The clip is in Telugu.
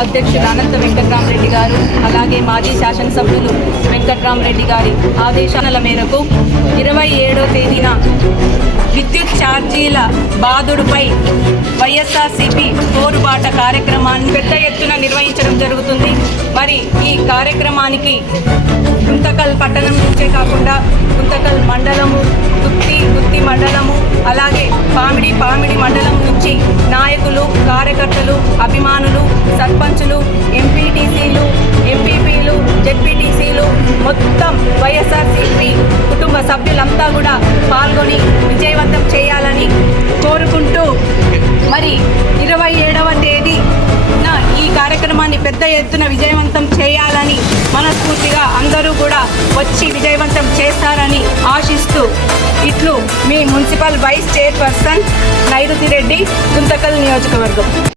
అధ్యక్షులు అనంత వెంకట్రామరెడ్డి గారు, అలాగే మాజీ శాసనసభ్యులు వెంకట్రామరెడ్డి గారి ఆదేశాల మేరకు 27వ తేదీన విద్యుత్ ఛార్జీల బాదుడుపై వైఎస్ఆర్సీపీ పోరుబాట కార్యక్రమాన్ని పెద్ద ఎత్తున నిర్వహించడం జరుగుతుంది. మరి ఈ కార్యక్రమానికి గుంతకల్ పట్టణం నుంచే కాకుండా గుంతకల్ మండలము, గుత్తి మండలము, అలాగే పామిడి మండలం నుంచి నాయకులు, కార్యకర్తలు, అభిమానులు, సర్పంచులు, ఎంపీటీసీలు, ఎంపీపీలు, జెడ్పీటీసీలు, మొత్తం వైఎస్ఆర్సీపీ కుటుంబ సభ్యులంతా కూడా పాల్గొని విజయవంతం చేయాలని కోరుకుంటూ మరి 27వ తేదీన ఈ కార్యక్రమాన్ని పెద్ద ఎత్తున విజయవంతం చేయాలని మనస్ఫూర్తిగా అందరూ కూడా వచ్చి విజయవంతం చేస్తారని ఆశిస్తూ ఇట్లు మీ మున్సిపల్ వైస్ చైర్పర్సన్ నైరుతి రెడ్డి, గుంతకల్ నియోజకవర్గం.